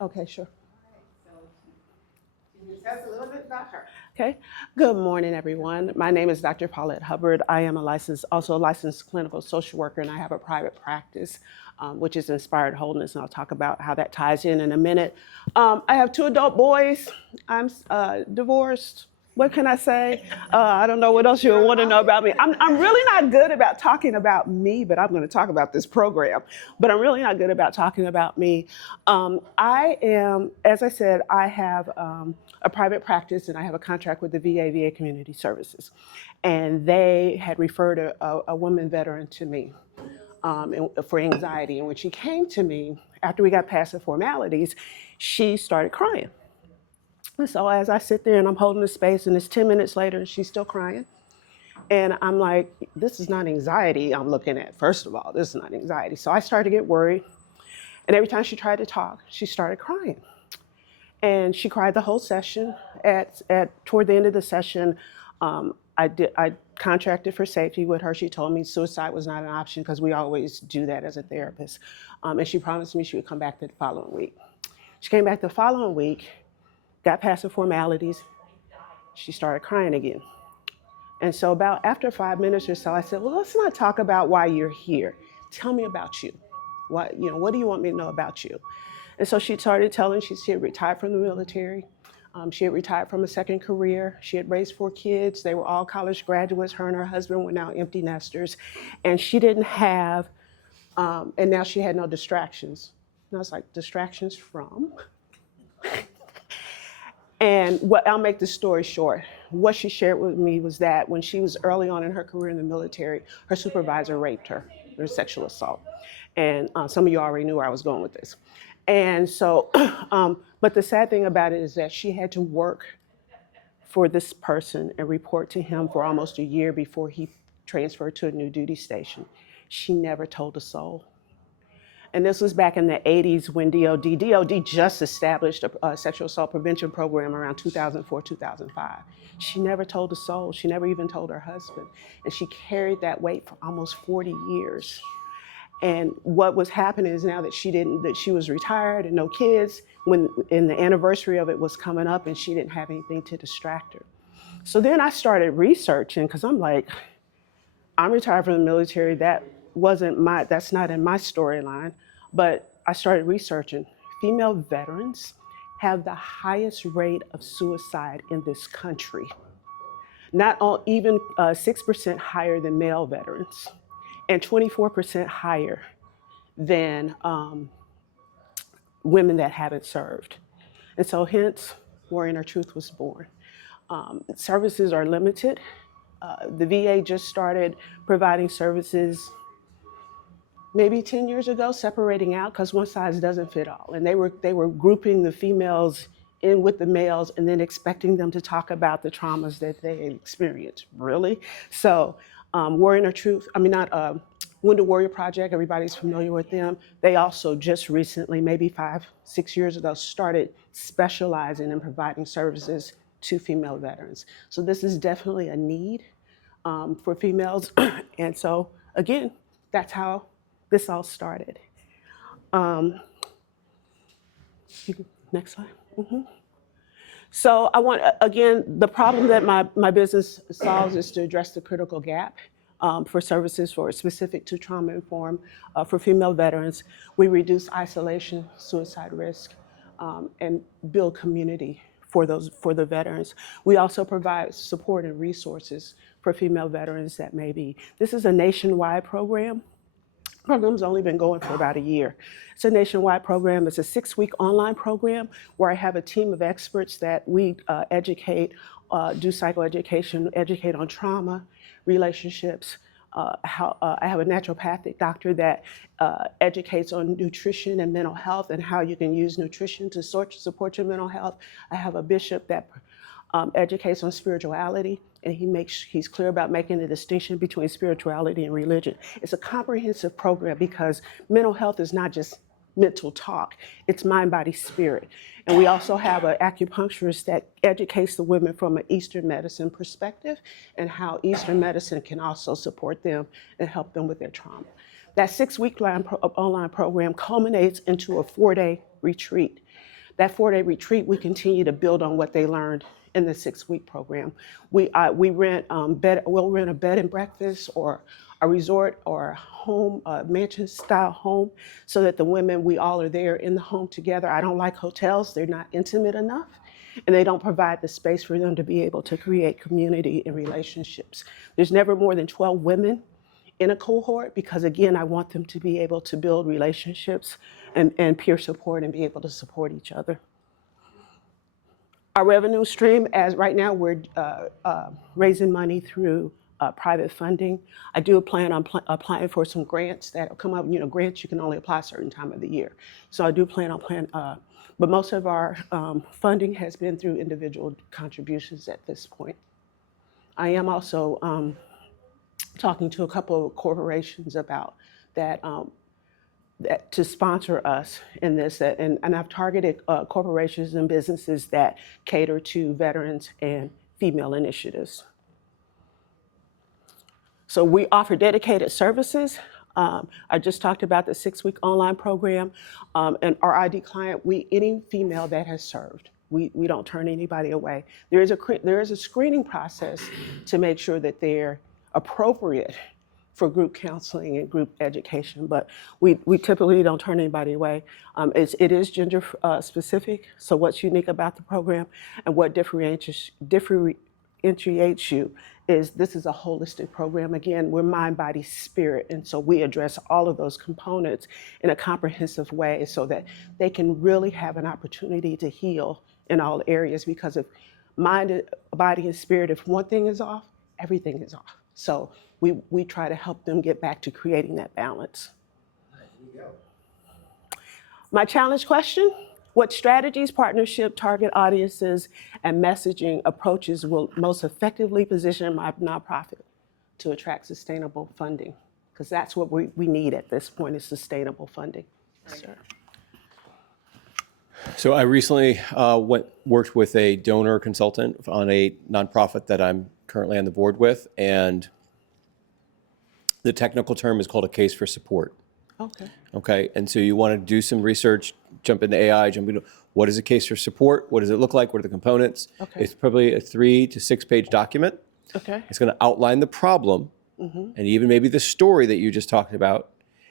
Okay, sure. Tell us a little bit about her. Okay. Good morning, everyone. My name is Dr. Paulette Hubbert. I am also a licensed clinical social worker, and I have a private practice, which is Inspired Wholeness, and I'll talk about how that ties in a minute. I have two adult boys. I'm divorced. What can I say? I don't know what else you want to know about me. I'm really not good about talking about me, but I'm going to talk about this program. But I'm really not good about talking about me. I am, as I said, I have a private practice, and I have a contract with the VA Community Services. And they had referred a woman veteran to me for anxiety. And when she came to me, after we got past the formalities, she started crying. And so as I sit there and I'm holding the space, and it's 10 minutes later and she's still crying. And I'm like, this is not anxiety I'm looking at. First of all, this is not anxiety. So I started to get worried. And every time she tried to talk, she started crying. And she cried the whole session. Toward the end of the session, I contracted for safety with her. She told me suicide was not an option because we always do that as a therapist. And she promised me she would come back the following week. She came back the following week, got past the formalities, she started crying again. And so about after 5 minutes or so, I said, well, let's not talk about why you're here. Tell me about you. What do you want me to know about you? And so she started telling, she had retired from the military. She had retired from a second career. She had raised 4 kids. They were all college graduates. Her and her husband were now empty nesters. And she didn't have, and now she had no distractions. And I was like, distractions from? And I'll make the story short. What she shared with me was that when she was early on in her career in the military, her supervisor raped her. There was sexual assault. And some of you already knew where I was going with this. And so, but the sad thing about it is that she had to work for this person and report to him for almost a year before he transferred to a new duty station. She never told a soul. And this was back in the 80s when DOD just established a sexual assault prevention program around 2004, 2005. She never told a soul. She never even told her husband. And she carried that weight for almost 40 years. And what was happening is now that she was retired and no kids, and the anniversary of it was coming up and she didn't have anything to distract her. So then I started researching, because I'm like, I'm retired from the military. That's not in my storyline. But I started researching. Female veterans have the highest rate of suicide in this country. Not all, even 6% higher than male veterans, and 24% higher than women that haven't served. And so hence, Warrior Our Truth was born. Services are limited. The VA just started providing services maybe 10 years ago, separating out because one size doesn't fit all. And they were grouping the females in with the males and then expecting them to talk about the traumas that they experienced. Really? So Warrior Our Truth, Wounded Warrior Project, everybody's familiar with them. They also just recently, maybe 5-6 years ago, started specializing in providing services to female veterans. So this is definitely a need for females. And so again, that's how this all started. Next slide. So I want, again, the problem that my business solves is to address the critical gap for services specific to trauma-informed for female veterans. We reduce isolation, suicide risk, and build community for the veterans. We also provide support and resources for female veterans that may be. This is a nationwide program. Program's only been going for about a year. It's a nationwide program. It's a 6-week online program where I have a team of experts that we educate, do psychoeducation, educate on trauma, relationships. I have a naturopathic doctor that educates on nutrition and mental health and how you can use nutrition to support your mental health. I have a bishop that educates on spirituality, and he's clear about making the distinction between spirituality and religion. It's a comprehensive program because mental health is not just mental talk, it's mind, body, spirit. And we also have an acupuncturist that educates the women from an Eastern medicine perspective and how Eastern medicine can also support them and help them with their trauma. That 6-week online program culminates into a 4-day retreat. That 4-day retreat, we continue to build on what they learned in the 6-week program. We'll rent a bed and breakfast or a resort or a home, a mansion-style home, so that the women, we all are there in the home together. I don't like hotels. They're not intimate enough, and they don't provide the space for them to be able to create community and relationships. There's never more than 12 women in a cohort because, again, I want them to be able to build relationships and peer support and be able to support each other. Our revenue stream, as right now, we're raising money through private funding. I do plan on applying for some grants that come up. Grants you can only apply a certain time of the year. So I do plan on but most of our funding has been through individual contributions at this point. I am also talking to a couple of corporations about that, that to sponsor us in this. And I've targeted corporations and businesses that cater to veterans and female initiatives. So we offer dedicated services. I just talked about the 6-week online program. And our ID client, any female that has served, we don't turn anybody away. There is a screening process to make sure that they're appropriate for group counseling and group education, but we typically don't turn anybody away. It is gender specific, so what's unique about the program and what differentiates you is this is a holistic program. Again, we're mind, body, spirit, and so we address all of those components in a comprehensive way so that they can really have an opportunity to heal in all areas, because if mind, body, and spirit, if one thing is off, everything is off. So we try to help them get back to creating that balance. There you go. My challenge question: what strategies, partnership, target audiences, and messaging approaches will most effectively position my nonprofit to attract sustainable funding? Because that's what we need at this point, is sustainable funding. Yes, sir. So I recently worked with a donor consultant on a nonprofit that I'm currently on the board with, and the technical term is called a case for support. Okay. Okay, and so you want to do some research, jump into AI, jump into what is a case for support, what does it look like, what are the components. Okay. It's probably a 3 to 6 page document. Okay. It's going to outline the problem, and even maybe the story that you just talked about,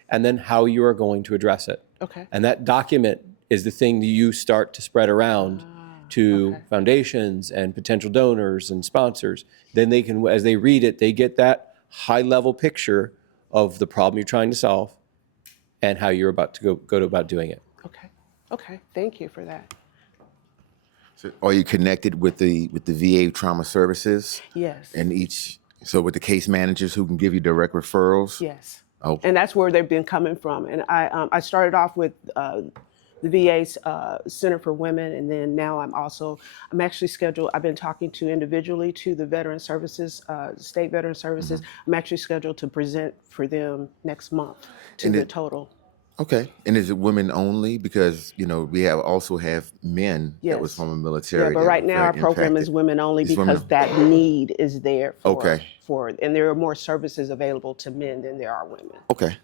and then how you are going to address it. Okay. And that document is the thing that you start to spread around to foundations and potential donors and sponsors. Then they can, as they read it, they get that high level picture of the problem you're trying to solve and how you're about to go about doing it. Okay. Okay. Thank you for that. So are you connected with the VA trauma services? Yes. And so with the case managers who can give you direct referrals? Yes. Oh. And that's where they've been coming from. And I started off with the VA's Center for Women, and then now I'm actually scheduled, I've been talking to individually to the Veteran Services, State Veteran Services. I'm actually scheduled to present for them next month to the total. Okay. And is it women only? Because, we also have men that was from the military. Yeah, but right now our program is women only because that need is there and there are more services available to men than there are women. Okay.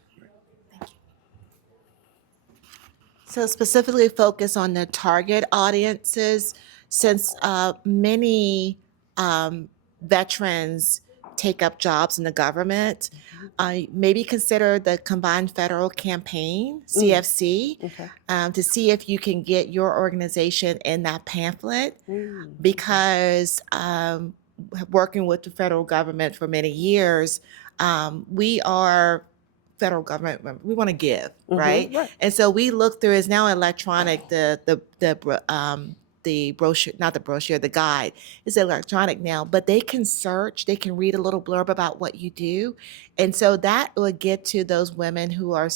So specifically focus on the target audiences, since many veterans take up jobs in the government. Maybe consider the Combined Federal Campaign, CFC, to see if you can get your organization in that pamphlet, because working with the federal government for many years, we are federal government, we want to give, right? And so we look through, it's now electronic, the brochure, not the brochure, the guide is electronic now, but they can search, they can read a little blurb about what you do. And so that will get to those women who are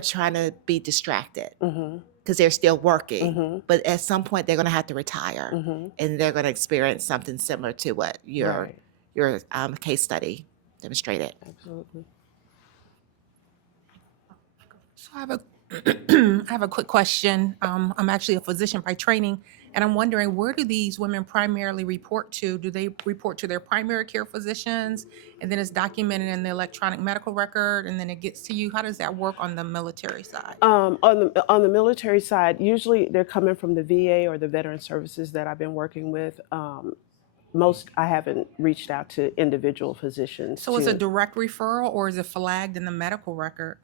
trying to be distracted because they're still working, but at some point they're going to have to retire, and they're going to experience something similar to what your case study demonstrated. Absolutely. So I have a I have a quick question. I'm actually a physician by training, and I'm wondering, where do these women primarily report to? Do they report to their primary care physicians, and then it's documented in the electronic medical record, and then it gets to you? How does that work on the military side? On the military side, usually they're coming from the VA or the Veteran Services that I've been working with. Most I haven't reached out to individual physicians. So it's a direct referral, or is it flagged in the medical record?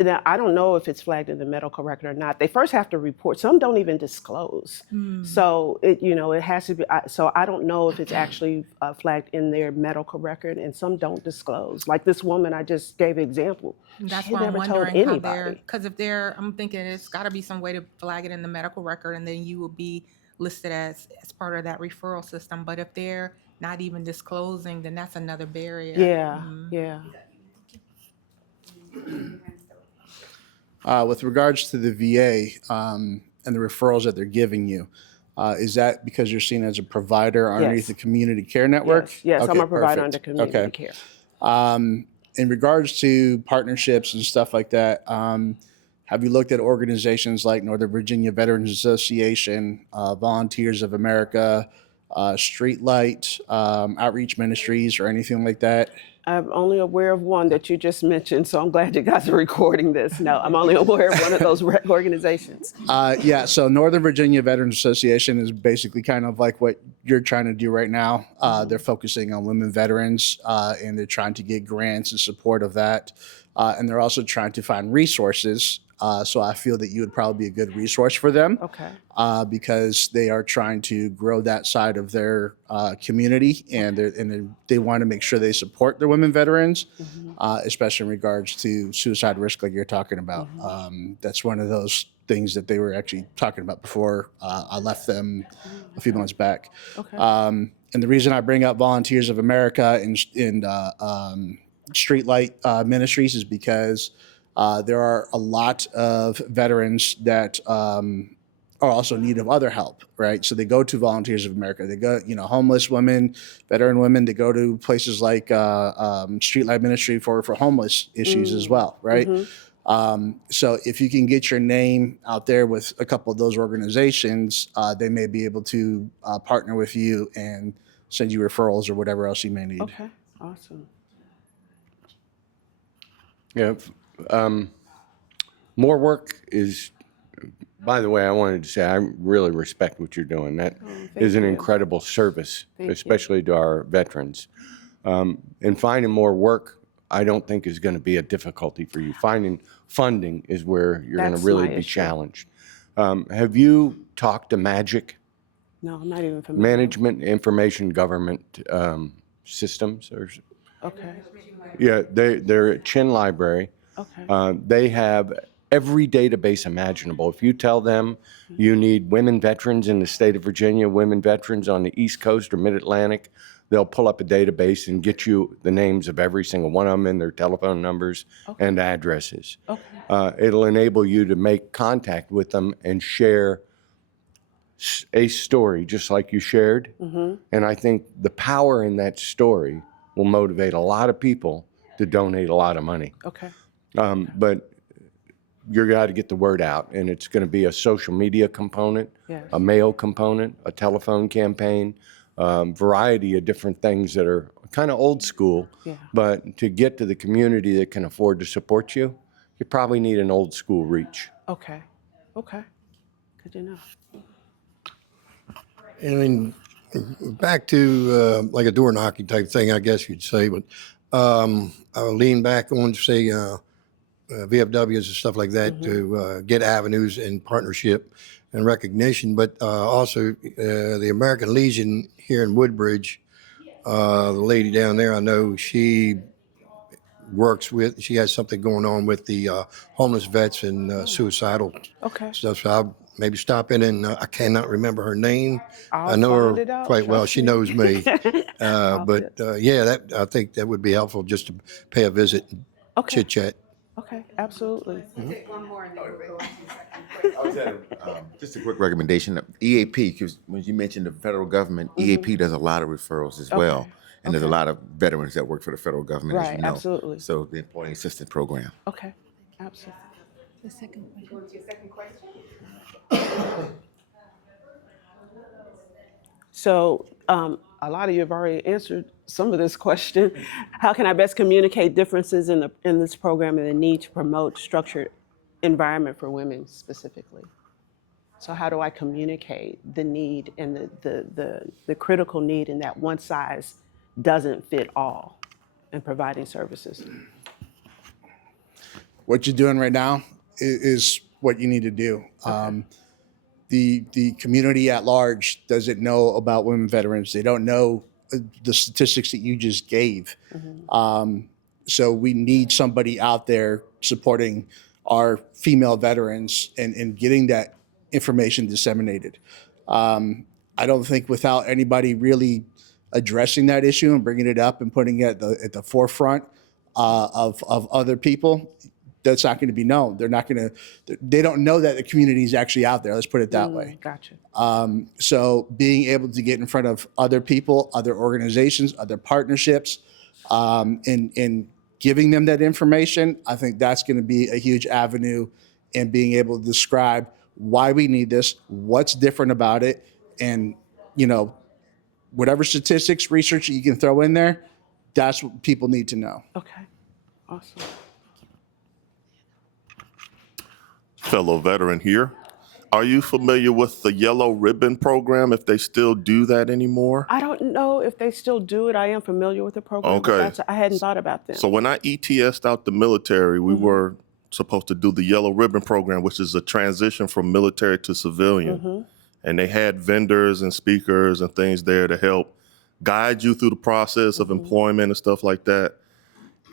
Now, I don't know if it's flagged in the medical record or not. They first have to report. Some don't even disclose. So it has to be. So I don't know if it's actually flagged in their medical record, and some don't disclose. Like this woman I just gave an example. That's She why I'm never told wondering how they're, anybody. because if they're, I'm thinking it's got to be some way to flag it in the medical record, and then you will be listed as part of that referral system. But if they're not even disclosing, then that's another barrier. Yeah, yeah. With regards to the VA and the referrals that they're giving you, is that because you're seen as a provider underneath Yes. the community care network? Yes, I'm Okay, a provider perfect. under community Okay. care. In regards to partnerships and stuff like that, have you looked at organizations like Northern Virginia Veterans Association, Volunteers of America, Streetlight, Outreach Ministries, or anything like that? I'm only aware of one that you just mentioned, so I'm glad you guys are recording this. No, I'm only aware of one of those organizations. Yeah, so Northern Virginia Veterans Association is basically kind of like what you're trying to do right now. They're focusing on women veterans, and they're trying to get grants in support of that. And they're also trying to find resources. So I feel that you would probably be a good resource for them. Okay. Because they are trying to grow that side of their community, and they want to make sure they support their women veterans, especially in regards to suicide risk, like you're talking about. That's one of those things that they were actually talking about before I left them a few months back. Okay. And the reason I bring up Volunteers of America and Streetlight Ministries is because there are a lot of veterans that are also in need of other help, right? So they go to Volunteers of America. They go, homeless women, veteran women. They go to places like Streetlight Ministry for homeless issues as well, right? So if you can get your name out there with a couple of those organizations, they may be able to partner with you and send you referrals or whatever else you may need. Okay. Awesome. Yeah. More work is, by the way, I wanted to say I really respect what you're doing. That is an incredible service, especially to our veterans. And finding more work, I don't think is going to be a difficulty for you. Finding funding is where you're going to That's really my be issue. challenged. Have you talked to MAGIC, No, I'm not even familiar. Management Information Government Systems? Okay. Yeah, they're at Chin Library. Okay. They have every database imaginable. If you tell them you need women veterans in the state of Virginia, women veterans on the East Coast or Mid-Atlantic, they'll pull up a database and get you the names of every single one of them and their telephone numbers and addresses. Okay. It'll enable you to make contact with them and share a story just like you shared. And I think the power in that story will motivate a lot of people to donate a lot of money. Okay. But you're got to get the word out, and it's going to be a social media component, Yes. a mail component, a telephone campaign, variety of different things that are kind of old school. Yeah. But to get to the community that can afford to support you, you probably need an old school reach. Okay. Okay. Good to know. I mean, back to like a door knocking type thing, I guess you'd say, but I'll lean back on, say, VFWs and stuff like that to get avenues and partnership and recognition, but also the American Legion here in Woodbridge, the lady down there, I know she has something going on with the homeless vets and suicidal Okay. stuff. So I'll maybe stop in and I cannot remember her name. I I'll know find her it out, quite well. trust She me. knows me. I'll But yeah, I think that would be helpful just to pay a visit and Okay. chit chat. Okay. Absolutely. Just a quick recommendation. EAP, because when you mentioned the federal government, EAP does a lot of referrals as well. And there's a lot of veterans that work for the federal government, as Right, you know. absolutely. So the Employee Assistance Program. Okay. Absolutely. The second question. So a lot of you have already answered some of this question. How can I best communicate differences in this program and the need to promote structured environment for women specifically? So how do I communicate the need and the critical need in that one size doesn't fit all in providing services? What you're doing right now is what you need to do. The community at large doesn't know about women veterans. They don't know the statistics that you just gave. So we need somebody out there supporting our female veterans and getting that information disseminated. I don't think without anybody really addressing that issue and bringing it up and putting it at the forefront of other people, that's not going to be known. They don't know that the community is actually out there. Let's put it that way. Gotcha. So being able to get in front of other people, other organizations, other partnerships, and giving them that information, I think that's going to be a huge avenue in being able to describe why we need this, what's different about it, and whatever statistics, research you can throw in there, that's what people need to know. Okay. Awesome. Fellow veteran here. Are you familiar with the Yellow Ribbon program, if they still do that anymore? I don't know if they still do it. I am familiar with the program. but Okay. I hadn't thought about them. So when I ETS'd out the military, we were supposed to do the Yellow Ribbon program, which is a transition from military to civilian. And they had vendors and speakers and things there to help guide you through the process of employment and stuff like that.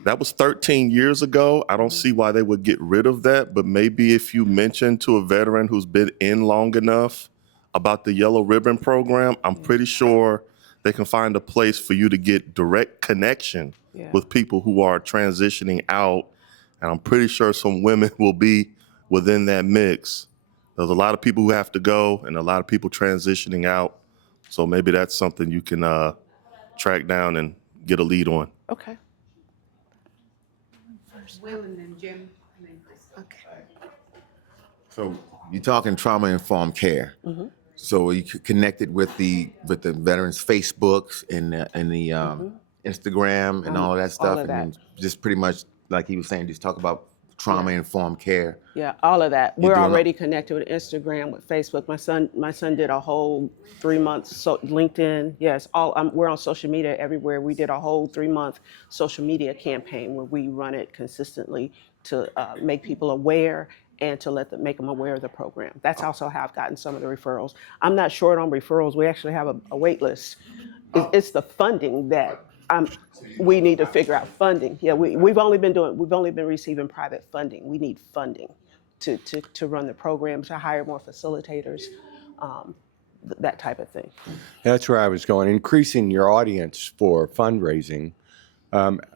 That was 13 years ago. I don't see why they would get rid of that, but maybe if you mention to a veteran who's been in long enough about the Yellow Ribbon program, I'm pretty sure they can find a place for you to get direct connection with people who are transitioning out. And I'm pretty sure some women will be within that mix. There's a lot of people who have to go and a lot of people transitioning out. So maybe that's something you can track down and get a lead on. Okay. Will and then Jim and then Chris. Okay. So you're talking trauma-informed care. So you connected with the veterans' Facebooks and the Instagram and all of that stuff, of that. and then just pretty much like he was saying, just talk about trauma-informed care. Yeah, all of that. You're We're doing already connected with Instagram, with Facebook. My son did a whole 3 months. So LinkedIn, yes, we're on social media everywhere. We did a whole 3-month social media campaign where we run it consistently to make people aware and to make them aware of the program. That's also how I've gotten some of the referrals. I'm not short on referrals. We actually have a wait list. It's the funding that we need to figure out funding. Yeah, we've only been receiving private funding. We need funding to run the program, to hire more facilitators, that type of thing. That's where I was going. Increasing your audience for fundraising.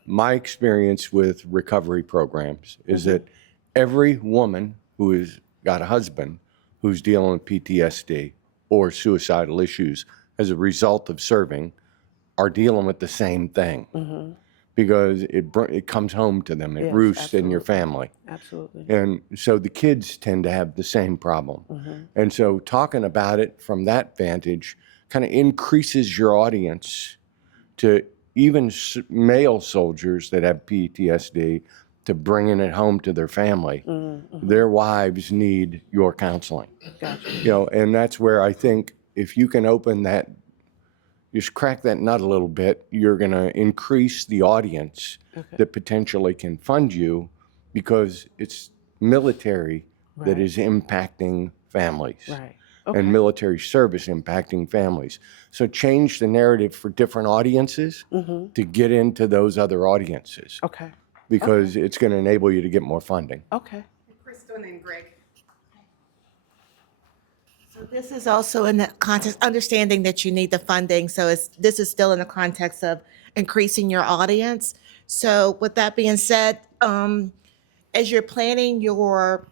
My experience with recovery programs is that every woman who has got a husband who's dealing with PTSD or suicidal issues as a result of serving are dealing with the same thing because it comes home to them. It Yes, roosts in your absolutely. family. Absolutely. And so the kids tend to have the same problem. And so talking about it from that vantage kind of increases your audience to even male soldiers that have PTSD, to bringing it home to their family. Their wives need your counseling. Gotcha. And that's where I think if you can open that, just crack that nut a little bit, you're going to increase the audience that potentially can fund you, because it's military that is impacting families. Right. And military service impacting families. So change the narrative for different audiences to get into those other audiences, Okay. because it's going to enable you to get more funding. Okay. Crystal and then Greg. So this is also in the context, understanding that you need the funding. So this is still in the context of increasing your audience. So with that being said, as you're planning your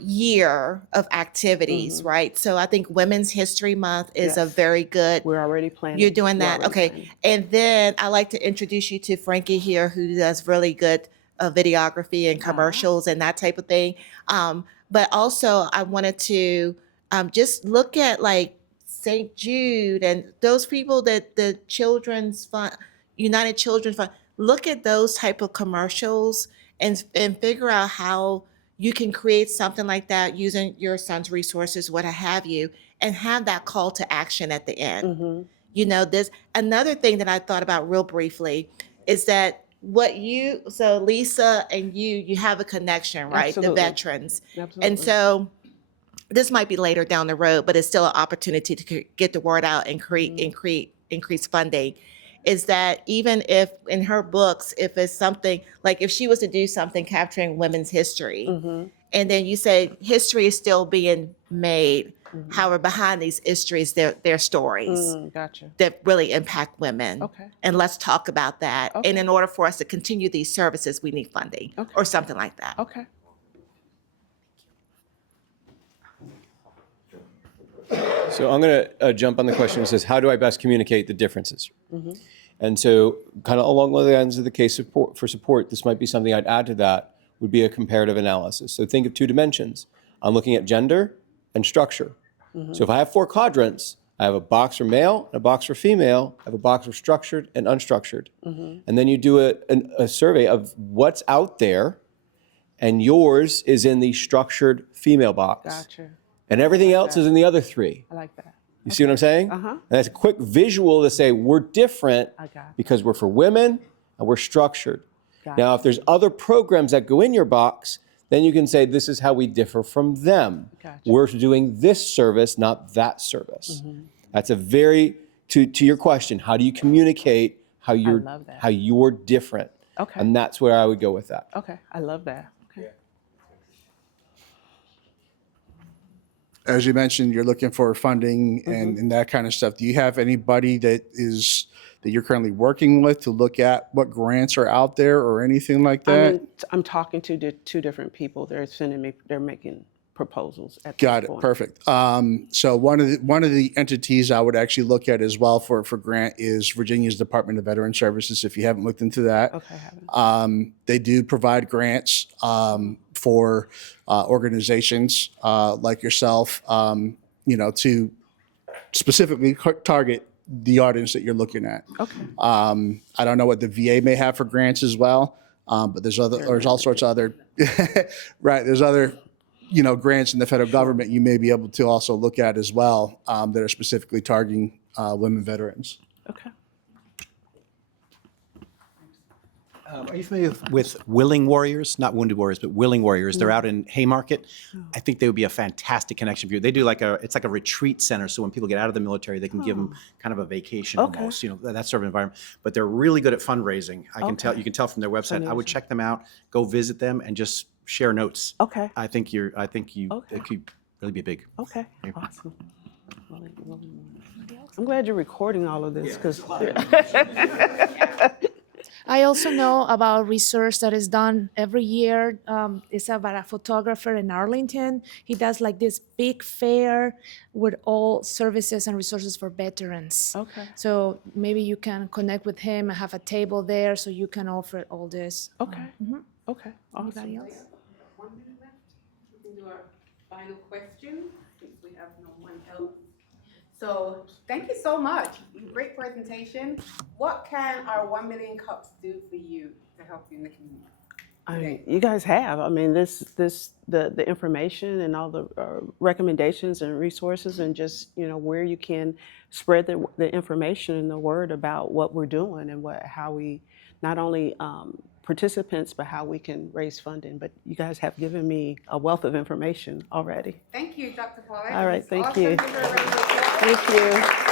year of activities, right? So I think Women's History Month is a Yes. very good. We're already planning. You're doing We're that, already okay? planning. And then I like to introduce you to Frankie here, who does really good videography and commercials and that type of thing. But also I wanted to just look at like St. Jude and those people that the Children's Fund, United Children's Fund, look at those type of commercials and figure out how you can create something like that using your son's resources, what have you, and have that call to action at the end. You know, there's another thing that I thought about real briefly is that so Lisa and you have a connection, right? Absolutely. The veterans. Absolutely. And so this might be later down the road, but it's still an opportunity to get the word out and increase funding. Is that even if in her books, if it's something like if she was to do something capturing women's history, and then you say history is still being made, however, behind these histories, there are stories Gotcha. that really impact women. Okay. And let's talk about that. Okay. And in order for us to continue these services, we need funding or something like that. Okay. So I'm going to jump on the question that says, how do I best communicate the differences? And so kind of along the lines of the case for support, this might be something I'd add to that, would be a comparative analysis. So think of 2 dimensions. I'm looking at gender and structure. So if I have 4 quadrants, I have a box for male, and a box for female, I have a box for structured and unstructured. And then you do a survey of what's out there, and yours is in the structured female box. Gotcha. And everything else is in the other 3. I like that. You see what I'm saying? Uh-huh. And that's a quick visual to say we're different I got it. because we're for women and we're structured. Got Now, if there's other programs that go in your box, then you can say this is how we differ from them. Gotcha. We're doing this service, not that service. That's a very, to your question, how do you communicate how you're love that. how you're different? Okay. And that's where I would go with that. Okay. I love that. Okay. As you mentioned, you're looking for funding and that kind of stuff. Do you have anybody that you're currently working with to look at what grants are out there or anything like that? I'm talking to 2 different people. They're making proposals at this Got it. point. Perfect. So one of the entities I would actually look at as well for grant is Virginia's Department of Veteran Services. If you haven't looked into that, Okay. I haven't. they do provide grants for organizations like yourself, to specifically target the audience that you're looking at. Okay. I don't know what the VA may have for grants as well, but there's all sorts of other, right? There's other, grants in the federal government you may be able to also look at as well that are specifically targeting women veterans. Okay. Are you familiar with Willing Warriors? Not Wounded Warriors, but Willing Warriors. They're out in Haymarket. I think they would be a fantastic connection for you. They do it's like a retreat center. So when people get out of the military, they can give them kind of a vacation Okay. almost, that sort of environment. But they're really good at fundraising. You can tell from their website. I would check them out, go visit them, and just share notes. Okay. I think it Okay. could really be big. Okay. Awesome. I'm glad you're recording all of this because I also know about research that is done every year. It's about a photographer in Arlington. He does like this big fair with all services and resources for veterans. Okay. So maybe you can connect with him and have a table there so you can offer all this. Okay. Okay. Anybody Awesome. else? 1 minute left. We can do our final question since we have no one else. So thank you so much. Great presentation. What can our 1 Million Cups do for you to help you in the community? You guys have. The information and all the recommendations and resources and just, where you can spread the information and the word about what we're doing and how we, not only participants, but how we can raise funding. But you guys have given me a wealth of information already. Thank you, Dr. Paulette. All right, It's thank awesome. you. Give her a round of applause. Thank you.